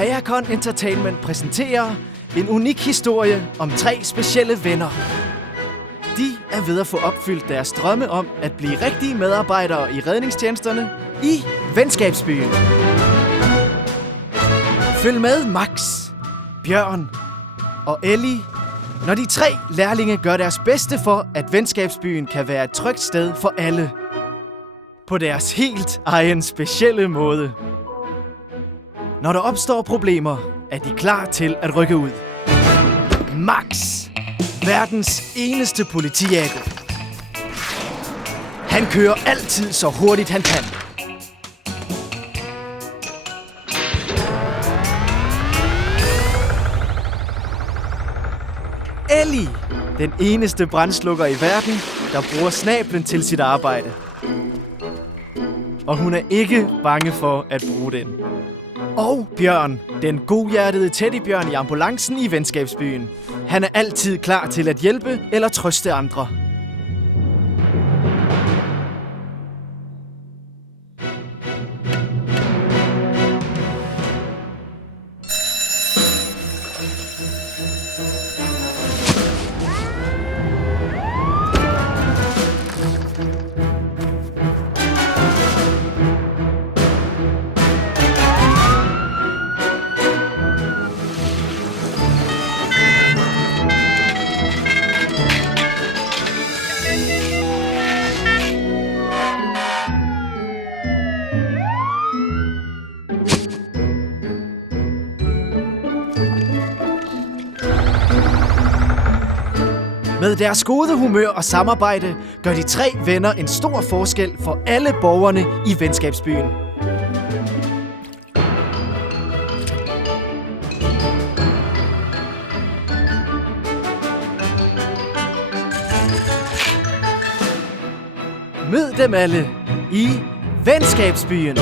Kreakon Entertainment præsenterer en unik historie om 3 specielle venner. De er ved at få opfyldt deres drømme om at blive rigtige medarbejdere i redningstjenesterne i Venskabsbyen. Følg med Max, Bjørn og Ellie, når de 3 lærlinge gør deres bedste for, at Venskabsbyen kan være et trygt sted for alle. På deres helt egen specielle måde. Når der opstår problemer, er de klar til at rykke ud. Max, verdens eneste politijæger. Han kører altid så hurtigt han kan. Ellie, den eneste brandslukker i verden, der bruger snablen til sit arbejde. Og hun er ikke bange for at bruge den. Og Bjørn, den godhjertede teddybjørn i ambulancen i Venskabsbyen. Han er altid klar til at hjælpe eller trøste andre. Med deres gode humør og samarbejde gør de 3 venner en stor forskel for alle borgerne i Venskabsbyen. Mød dem alle i Venskabsbyen.